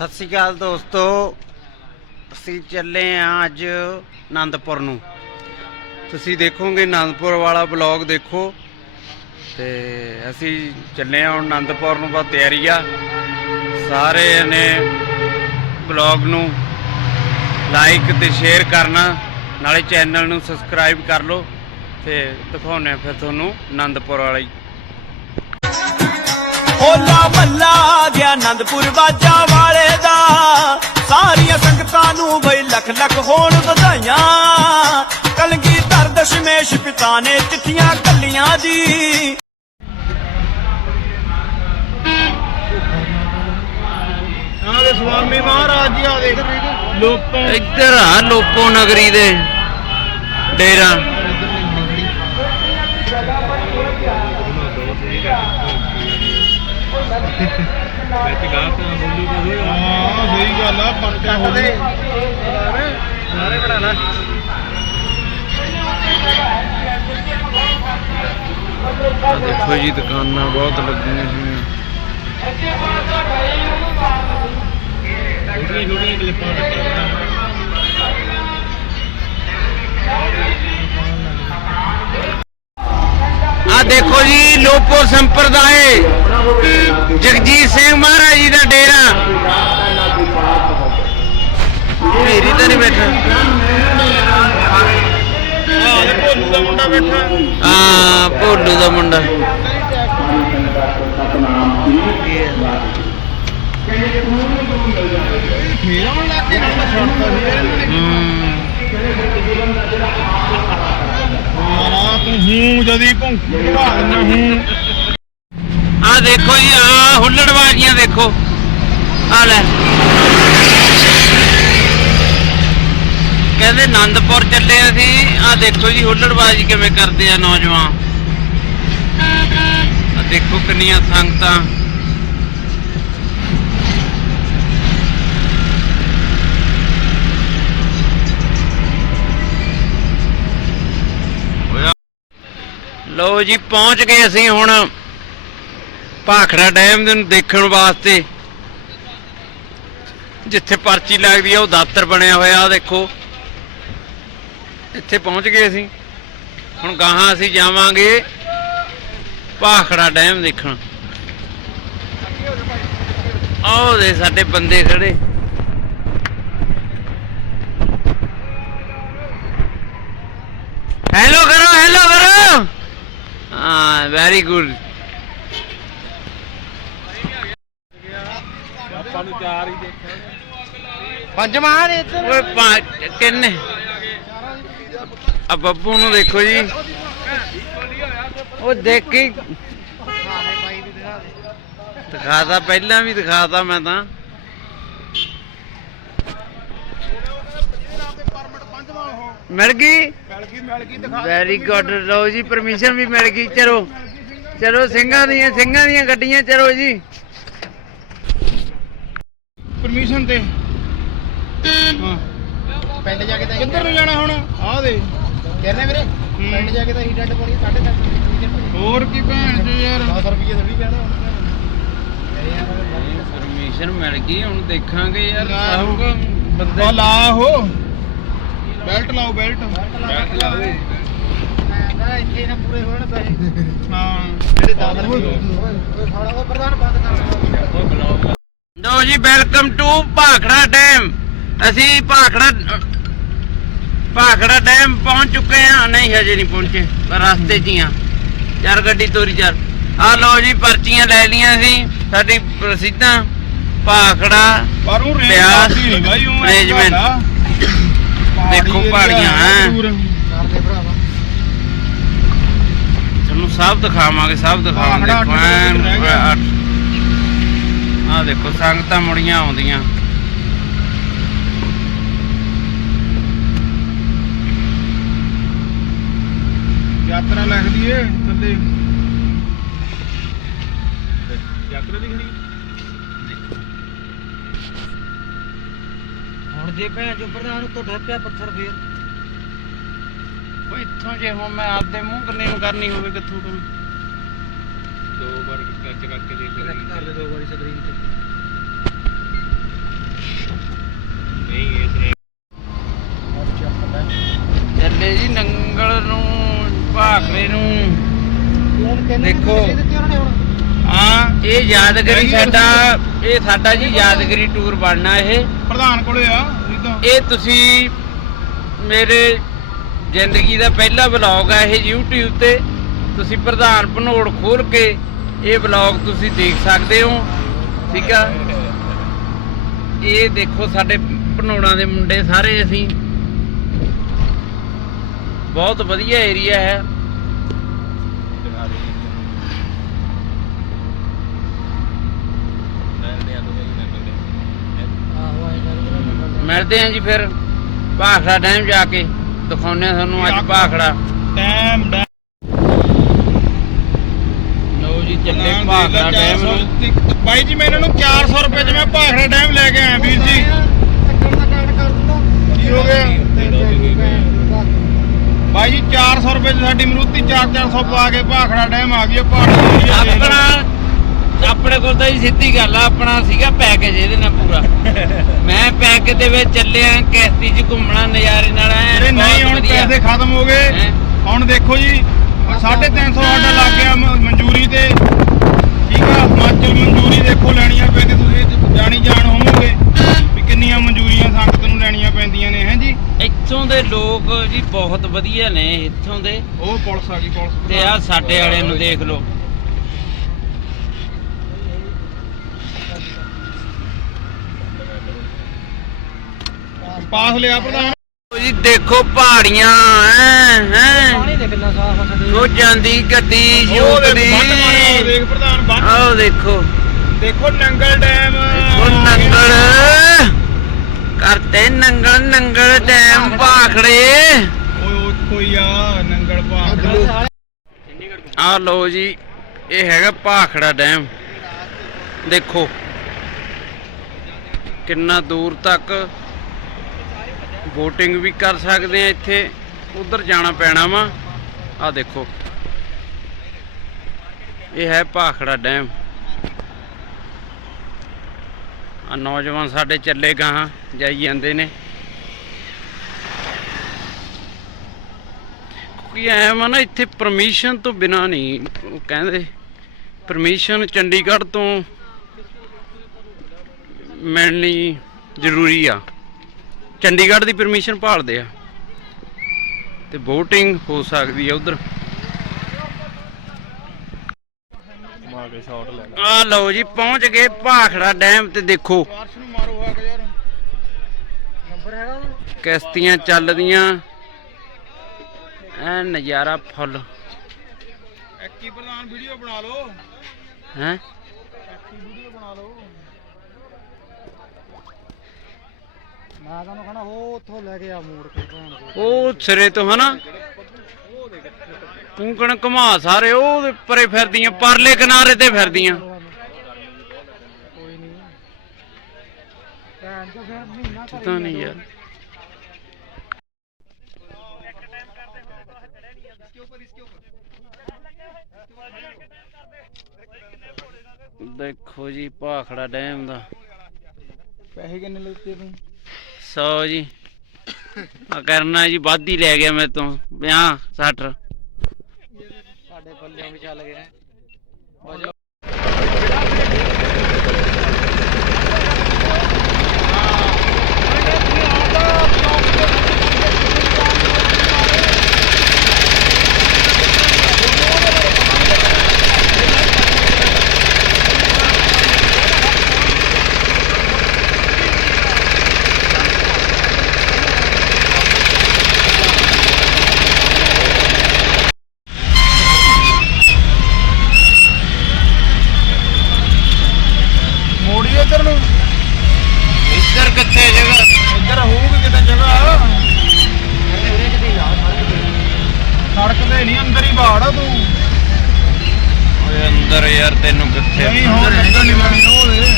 ਸਤਿ ਸ਼੍ਰੀ ਅਕਾਲ ਦੋਸਤੋ। ਅਸੀਂ ਚੱਲੇ ਆਂ ਅੱਜ ਆਨੰਦਪੁਰ ਨੂੰ। ਤੁਸੀਂ ਦੇਖੋਗੇ ਆਨੰਦਪੁਰ ਵਾਲਾ ਬਲੌਗ ਦੇਖੋ। ਤੇ ਅਸੀਂ ਚੱਲੇ ਆਂ ਹੁਣ ਆਨੰਦਪੁਰ ਨੂੰ ਬਸ ਤਿਆਰੀ ਆ। ਸਾਰੇ ਨੇ ਬਲੌਗ ਨੂੰ ਲਾਈਕ ਤੇ ਸ਼ੇਅਰ ਕਰਨਾ, ਨਾਲੇ ਚੈਨਲ ਨੂੰ ਸਬਸਕ੍ਰਾਈਬ ਕਰ ਲਓ ਤੇ ਦਿਖਾਉਣੇ ਫਿਰ ਤੁਹਾਨੂੰ ਆਨੰਦਪੁਰ ਵਾਲੀ ਹੋਲਾ ਮੱਲਾ ਆ ਗਿਆ ਆਨੰਦਪੁਰ ਬਾਜਾ ਵਾਲੇ ਦਾ। ਸਾਰੀਆਂ ਸੰਗਤਾਂ ਨੂੰ ਬਈ ਲੱਖ ਲੱਖ ਹੋਣ ਵਧਾਈਆਂ। ਕਲਗੀ ਧਰ ਦਸ਼ਮੇਸ਼ ਪਿਤਾ ਨੇ ਚਿੱਠੀਆਂ ਕੱਲੀਆਂ ਜੀ ਆਦੇ ਸੁਆਮੀ ਮਹਾਰਾਜ ਜੀ ਆਦੇ ਲੋਕਾਂ ਇੱਧਰ ਆ ਲੋਕੋ ਨਗਰੀ ਦੇ ਡੇਰਾ। ਹਾਂ ਸਹੀ ਗੱਲ ਆ ਪਰਚਾ ਹੋ ਗਏ ਸਾਰੇ ਬਣਾ ਲਾ। ਦੇਖੋ ਜੀ ਦੁਕਾਨਾਂ ਬਹੁਤ ਲੱਗੀਆਂ ਹੋਈਆਂ। ਛੋਟੀਆਂ ਛੋਟੀਆਂ ਕਲਿੱਪਾਂ ਕੱਟੀਆਂ ਆ ਦੇਖੋ ਜੀ ਲੋਪੋ ਸੰਪਰਦਾਏ। ਜਗਜੀਤ ਸਿੰਘ ਮਹਾਰਾਜ ਜੀ ਦਾ ਡੇਰਾ। ਮੇਰੀ ਤਾਂ ਨਹੀਂ ਬੈਠਾ। ਭੋਲੂ ਦਾ ਮੁੰਡਾ ਬੈਠਾ ਆ ਭੋਲੂ ਦਾ ਮੁੰਡਾ। ਮੇਰਾ ਮਨ ਲੱਗ ਕੇ ਨਾ ਛੱਡਦਾ ਸੀ ਮਾਰਾ ਤੂੰ ਹੂੰ, ਜਦੀ ਭੌਂਕੀ ਭਾਲਣਾ ਹੂੰ। ਆ ਦੇਖੋ ਜੀ ਆ ਹੁੱਲੜਬਾਜ਼ੀਆਂ ਦੇਖੋ। ਆ ਲੈ। ਕਹਿੰਦੇ ਆਨੰਦਪੁਰ ਚੱਲੇ ਅਸੀਂ। ਆ ਦੇਖੋ ਜੀ ਹੁੱਲੜਬਾਜ਼ੀ ਕਿਵੇਂ ਕਰਦੇ ਆ ਨੌਜਵਾਨ। ਆ ਦੇਖੋ ਕਿੰਨੀਆਂ ਸੰਗਤਾਂ। ਹੋਇਆ। ਲਓ ਜੀ, ਪਹੁੰਚ ਗਏ ਅਸੀਂ ਹੁਣ। ਭਾਖੜਾ ਡੈਮ ਨੂੰ ਦੇਖਣ ਵਾਸਤੇ। ਜਿੱਥੇ ਪਰਚੀ ਲੱਗਦੀ ਆ, ਉਹ ਦਾਤਰ ਬਣਿਆ ਹੋਇਆ ਆ ਦੇਖੋ। ਇੱਥੇ ਪਹੁੰਚ ਗਏ ਅਸੀਂ। ਹੁਣ ਗਾਹਾਂ ਅਸੀਂ ਜਾਵਾਂਗੇ ਭਾਖੜਾ ਡੈਮ ਦੇਖਣ। ਆਹ ਦੇ ਸਾਡੇ ਬੰਦੇ ਖੜੇ। ਹੈਲੋ ਕਰੋ ਹੈਲੋ ਕਰੋ। ਹਾਂ ਵੈਰੀ ਗੁੱਡ ਆਪਾਂ ਨੂੰ ਚਾਰ ਹੀ ਦੇਖਿਆ। ਪੰਜਵਾਂ ਨੇ ਓਏ ਪੰਜ ਕਿੰਨੇ ਆ ਬੱਬੂ ਨੂੰ ਦੇਖੋ ਜੀ। ਉਹ ਦੇਖੀ। ਦਿਖਾਤਾ ਪਹਿਲਾਂ ਵੀ ਦਿਖਾਤਾ ਮੈਂ ਤਾਂ। ਮਿਲ ਗਈ? ਮਿਲ ਗਈ ਮਿਲ ਗਈ ਦਿਖਾ ਵੈਰੀ ਗੁੱਡ ਲਓ ਜੀ ਪਰਮਿਸ਼ਨ ਵੀ ਮਿਲ ਗਈ ਚਲੋ। ਚਲੋ ਸਿੰਘਾਂ ਦੀਆਂ ਸਿੰਘਾਂ ਦੀਆਂ ਗੱਡੀਆਂ ਚਲੋ ਜੀ। ਪਰਮਿਸ਼ਨ ਤੇ। ਹਾਂ। ਪਿੰਡ ਜਾ ਕੇ ਤਾਂ ਕਿੱਧਰ ਨੂੰ ਜਾਣਾ ਹੁਣ? ਆਹ ਦੇ। ਕਹਿੰਦੇ ਵੀਰੇ ਪਿੰਡ ਜਾ ਕੇ ਤਾਂ ਹੀ ਡੱਡ ਪੜੀ 3.5 ਹੋਰ ਕੀ ਭੈਣ ਚ ਯਾਰ? 10 ਰੁਪਏ ਥੋੜੀ ਕਹਿਣਾ ਪਰਮਿਸ਼ਨ ਮਿਲ ਗਈ ਹੁਣ ਦੇਖਾਂਗੇ ਯਾਰ ਉਹ ਬੰਦੇ ਆ ਲਾ ਹੋ ਬੈਲਟ ਲਾਓ ਬੈਲਟ। ਬੈਲਟ ਲਾ ਦੇ ਮੈਂ ਇੱਥੇ ਨਾ ਪੂਰੇ ਹੋਣ ਪੈਸੇ। ਹਾਂ। ਜਿਹੜੇ 10 ਰੁਪਏ ਓਏ ਸਾਡਾ ਉਹ ਪ੍ਰਧਾਨ ਲਓ ਜੀ ਵੈਲਕਮ ਟੂ ਭਾਖੜਾ ਡੈਮ ਅਸੀਂ ਭਾਖੜਾ ਭਾਖੜਾ ਡੈਮ ਪਹੁੰਚ ਚੁੱਕੇ ਹਾਂ। ਨਹੀਂ ਹਜੇ ਨਹੀਂ ਪਹੁੰਚੇ ਪਰ ਰਸਤੇ 'ਚ ਹੀ ਆ ਯਾਰ ਗੱਡੀ ਤੋਰੀ ਚੱਲ। ਆ ਲਓ ਜੀ ਪਰਚੀਆਂ ਲੈ ਲੀਆਂ ਸੀ ਸਾਡੀ ਰਸੀਦਾਂ ਭਾਖੜਾ ਪਰ ਉਹ ਰੇਟ ਬਿਆਸ, ਕਾਫੀ ਨਹੀਂ ਬਾਈ ਉਹ arrangement। ਦੇਖੋ ਪਹਾੜੀਆਂ, ਹੈਂ। ਤੁਹਾਨੂੰ ਸਭ ਦਿਖਾਵਾਂਗੇ ਸਭ ਦਿਖਾਵਾਂਗੇ ਭਾਖੜਾ ਅੱਠ ਕਿਲੋਮੀਟਰ ਰਹਿ ਗਿਆ। ਆ ਦੇਖੋ ਸੰਗਤਾਂ ਮੁੜੀਆਂ ਆਉਂਦੀਆਂ। ਯਾਤਰਾ ਲਿਖਦੀ ਏ ਥੱਲੇ। ਯਾਤਰਾ ਲਿਖਣੀ ਹੁਣ ਜੇ ਭੈਣ ਜੋ ਪ੍ਰਧਾਨ ਉੱਤੋਂ ਢੱਪਿਆ ਪੱਥਰ ਫੇਰ। ਉਹ ਇੱਥੋਂ ਜੇ ਹੁਣ ਮੈਂ ਆਪਦੇ ਮੂੰਹ ਕੰਨੇ ਨੂੰ ਕਰਨੀ ਹੋਵੇ ਕਿੱਥੋਂ ਕਰਾਂ? ਦੋ ਵਾਰ ਟੱਚ ਕਰਕੇ ਦੇਖ ਚੈੱਕ ਕਰ ਲੈ ਦੋ ਵਾਰੀ ਸਕਰੀਨ ਤੇ ਦੇਖੋ। ਹਾਂ ਇਹ ਯਾਦਗਰੀ ਸਾਡਾ ਇਹ ਸਾਡਾ ਜੀ ਯਾਦਗਰੀ ਟੂਰ ਬਣਨਾ ਇਹ। ਪ੍ਰਧਾਨ ਕੋਲੇ ਆ ਇਹ ਤੁਸੀਂ ਮੇਰੇ ਜ਼ਿੰਦਗੀ ਦਾ ਪਹਿਲਾ ਵਲੌਗ ਹੈ ਇਹ YouTube ਤੇ। ਤੁਸੀਂ ਪ੍ਰਧਾਨ ਭਨੋੜ ਖੋਲ ਕੇ ਇਹ ਵਲੌਗ ਤੁਸੀਂ ਦੇਖ ਸਕਦੇ ਹੋ। ਠੀਕ ਆ? ਇਹ ਦੇਖੋ ਸਾਡੇ ਭਨੋੜਾਂ ਦੇ ਮੁੰਡੇ ਸਾਰੇ ਅਸੀਂ। ਬਹੁਤ ਵਧੀਆ ਏਰੀਆ ਹੈ। ਮਿਲਦੇ ਹਾਂ ਜੀ ਫਿਰ। ਭਾਖੜਾ ਡੈਮ ਜਾ ਕੇ ਦਿਖਾਉਂਦੇ ਹਾਂ ਤੁਹਾਨੂੰ ਅੱਜ ਭਾਖੜਾ। ਟਾਈਮ ਲਓ ਜੀ ਚੱਲੇ ਭਾਖੜਾ ਡੈਮ ਨੂੰ। ਬਾਈ ਜੀ ਮੈਂ ਇਹਨਾਂ ਨੂੰ 400 ਰੁਪਏ ਚ ਮੈਂ ਭਾਖੜਾ ਡੈਮ ਲੈ ਕੇ ਆਇਆ ਵੀਰ ਜੀ। ਕੀ ਹੋ ਗਿਆ? ਬਾਈ ਜੀ 400 ਰੁਪਏ ਚ ਸਾਡੀ ਮਰੂਤੀ 4-400 ਪਾ ਕੇ ਭਾਖੜਾ ਡੈਮ ਆ ਗਈ ਹੈ ਪਹਾੜੀ। ਆਪਣਾ ਆਪਣੇ ਕੋਲ ਤਾਂ ਜੀ ਸਿੱਧੀ ਗੱਲ ਆ ਆਪਣਾ ਸੀਗਾ ਪੈਕੇਜ ਇਹਦੇ ਨਾਲ ਪੂਰਾ। ਮੈਂ ਪੈਕੇਜ ਦੇ ਵਿੱਚ ਚੱਲਿਆ ਕਿਸ਼ਤੀ 'ਚ ਘੁੰਮਣਾ ਨਜ਼ਾਰੇ ਨਾਲ ਐ ਅਰੇ ਨਹੀਂ ਹੁਣ ਪੈਸੇ ਖਤਮ ਹੋ ਗਏ? ਹੁਣ ਦੇਖੋ ਜੀ 350 ਸਾਡਾ ਲੱਗ ਗਿਆ ਮਨਜ਼ੂਰੀ ਤੇ। ਠੀਕ ਆ ਹਿਮਾਚਲ ਮਨਜ਼ੂਰੀ ਦੇਖੋ ਲੈਣੀਆਂ ਪੈਂਦੀ ਤੁਸੀਂ ਜਾਣੀ ਜਾਣ ਹੋਵੋਗੇ। ਵੀ ਕਿੰਨੀਆਂ ਮਨਜ਼ੂਰੀਆਂ ਸੰਗਤ ਨੂੰ ਲੈਣੀਆਂ ਪੈਂਦੀਆਂ ਨੇ ਹੈ ਜੀ? ਇੱਥੋਂ ਦੇ ਲੋਕ ਜੀ ਬਹੁਤ ਵਧੀਆ ਨੇ ਇੱਥੋਂ ਦੇ। ਉਹ ਪੁਲਿਸ ਆ ਗਈ ਪੁਲਿਸ ਤੇ ਆ ਸਾਡੇ ਵਾਲਿਆਂ ਨੂੰ ਦੇਖ ਲਓ। ਪਾਸ ਲਿਆ ਪ੍ਰਧਾਨ। ਉਹ ਜੀ ਦੇਖੋ ਪਹਾੜੀਆਂ ਹੈ ਹੈ। ਪਾਣੀ ਦੇ ਕਿੰਨਾ ਸਾਫ਼ ਆ ਸਾਡੇ। ਉਹ ਜਾਂਦੀ ਗੱਡੀ ਉਹ ਦੇਖ ਦੀ ਬੰਨ ਮਾਰਿਆ ਉਹ ਦੇਖ ਪ੍ਰਧਾਨ ਬੰਨ। ਆਹ ਦੇਖੋ। ਦੇਖੋ ਨੰਗਲ ਡੈਮ। ਉਹ ਨੰਗਲ। ਕਰਤੇ ਨੰਗਲ ਨੰਗਲ ਡੈਮ ਭਾਖੜੇ। ਓਏ ਉਹ ਕੋਈ ਆ ਨੰਗਲ ਪਾ ਆ ਲੋ ਜੀ ਇਹ ਹੈਗਾ ਭਾਖੜਾ ਡੈਮ। ਦੇਖੋ। ਕਿੰਨਾ ਦੂਰ ਤੱਕ ਬੋਟਿੰਗ ਵੀ ਕਰ ਸਕਦੇ ਆ ਇੱਥੇ। ਉਧਰ ਜਾਣਾ ਪੈਣਾ ਵਾ। ਆ ਦੇਖੋ। ਇਹ ਹੈ ਭਾਖੜਾ ਡੈਮ। ਆ ਨੌਜਵਾਨ ਸਾਡੇ ਚੱਲੇ ਗਾਹਾਂ, ਜਾਈ ਜਾਂਦੇ ਨੇ। ਕਿਉਂਕਿ ਐ ਵਾ ਨਾ, ਇੱਥੇ ਪਰਮਿਸ਼ਨ ਤੋਂ ਬਿਨਾ ਨਹੀਂ, ਉਹ ਕਹਿੰਦੇ। ਪਰਮਿਸ਼ਨ ਚੰਡੀਗੜ੍ਹ ਤੋਂ ਮਿਲਣੀ ਜ਼ਰੂਰੀ ਆ। ਚੰਡੀਗੜ੍ਹ ਦੀ ਪਰਮਿਸ਼ਨ ਭਾਲਦੇ ਆ। ਤੇ VOTING ਹੋ ਸਕਦੀ ਆ ਉਧਰ। ਆ ਲਓ ਜੀ ਪਹੁੰਚ ਗਏ ਭਾਖੜਾ ਡੈਮ ਤੇ ਦੇਖੋ। ਬਾਰਸ਼ ਨੂੰ ਮਾਰੋ ਹੋਇਆ ਕਿ ਯਾਰ ਨੰਬਰ ਹੈਗਾ ਉਹਦਾ? ਕਿਸ਼ਤੀਆਂ ਚੱਲਦੀਆਂ। ਐ ਨਜ਼ਾਰਾ ਫੁੱਲ। ਐਕੀ ਪ੍ਰਧਾਨ ਵੀਡੀਓ ਬਣਾ ਲਓ। ਹੈ? ਐਕੀ ਵੀਡੀਓ ਬਣਾ ਲਓ। ਮੈਂ ਤੁਹਾਨੂੰ ਕਹਣਾ ਉਹ ਉੱਥੋਂ ਲੈ ਕੇ ਆ ਮੋੜ ਕੇ ਭੈਣ ਦੇ ਉਹ ਸਿਰੇ ਤੋਂ ਹਨਾ? ਤੂੰ ਕਣ ਘੁਮਾ ਸਾਰੇ ਉਹ ਪਰੇ ਫਿਰਦੀਆਂ ਪਰਲੇ ਕਿਨਾਰੇ ਤੇ ਫਿਰਦੀਆਂ। ਕੋਈ ਨਹੀਂ ਭੈਣ ਤੋਂ ਫਿਰ ਮਹੀਨਾ ਘਰੇ ਪਤਾ ਨਹੀਂ ਯਾਰ। ਦੇਖੋ ਜੀ ਭਾਖੜਾ ਡੈਮ ਦਾ। ਪੈਸੇ ਕਿੰਨੇ ਲਿੱਤੇ ਤੂੰ 100 ਜੀ। ਆ ਕਰਨਾ ਜੀ, ਵੱਧ ਹੀ ਲੈ ਗਿਆ ਮੇਰੇ ਤੋਂ। 50 60 ਸਾਡੇ ਪੱਲਿਓਂ ਵੀ ਚੱਲ ਗਿਆ ਮੋੜੀ ਇੱਧਰ ਨੂੰ ਇੱਧਰ ਕਿੱਥੇ ਜਗ੍ਹਾ ਇੱਧਰ ਹੋਊਗੀ ਕਿਤੇ ਜਗ੍ਹਾ ਸੜਕ ਤੇ ਨਹੀਂ ਅੰਦਰ ਹੀ ਬਾੜ ਆ ਤੂੰ ਓਏ ਅੰਦਰ ਯਾਰ ਤੈਨੂੰ ਕਿੱਥੇ ਨਹੀਂ ਹੋਰ ਅੰਦਰ ਨਹੀਂ ਦੇ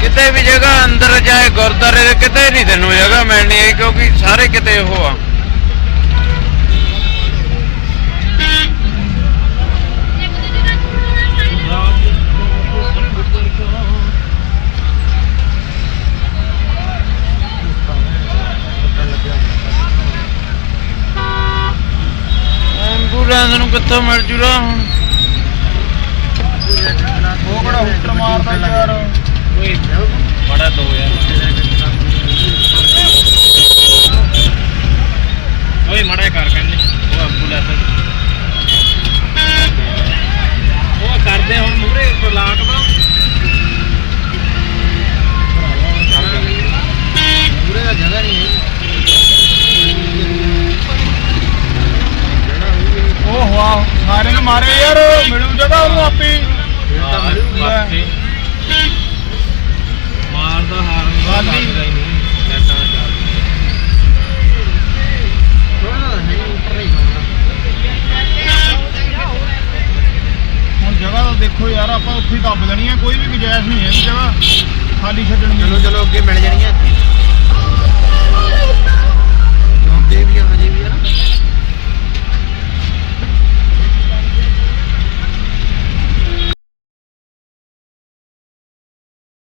ਕਿਤੇ ਵੀ ਜਗ੍ਹਾ ਅੰਦਰ ਜਾਏ ਗੁਰਦਾਰੇ ਦੇ ਕਿਤੇ ਨਹੀਂ ਤੈਨੂੰ ਜਗ੍ਹਾ ਮਿਲਣੀ ਹੈ ਕਿਉਂਕਿ ਸਾਰੇ ਕਿਤੇ ਉਹ ਆ। ਕਿੱਥੋਂ ਮਿਲ ਜੂਰਾ ਹੁਣ? ਉਹ ਕਿਹੜਾ ਹੁੱਟਰ ਮਾਰਦਾ ਯਾਰ? ਓਏ ਬੜਾ ਦੋ ਯਾਰ। ਓਏ ਮੜਾ ਕਰ ਕਹਿੰਦੇ। ਉਹ ਐਂਬੂਲੈਂਸ ਉਹ ਕਰਦੇ ਹੁਣ ਮੂਰੇ ਪਲਾਟ ਦਾ ਮੂਰੇ ਦਾ ਜਗ੍ਹਾ ਨਹੀਂ ਹੈ ਮਾਰੇ ਨੂੰ ਮਾਰੇ ਯਾਰ ਮਿਲੂ ਜਗਾ ਉਹਨੂੰ ਆਪੇ। ਮਾਰਦਾ ਹਾਰ ਗਾਲੀ ਲੈਟਾਂ ਚੱਲਦੀਆਂ ਥੋੜਾ ਨਹੀਂ ਉੱਪਰ ਨਹੀਂ ਹੁਣ ਜਗ੍ਹਾ ਦੇਖੋ ਯਾਰ ਆਪਾਂ ਉੱਥੇ ਦੱਬ ਲੈਣੀ ਹੈ ਕੋਈ ਵੀ ਗੁੰਜਾਇਸ਼ ਨਹੀਂ ਹੈ ਵੀ ਜਗ੍ਹਾ। ਖਾਲੀ ਛੱਡਣ। ਚਲੋ ਚਲੋ ਅੱਗੇ ਮਿਲ ਜਾਣੀਆਂ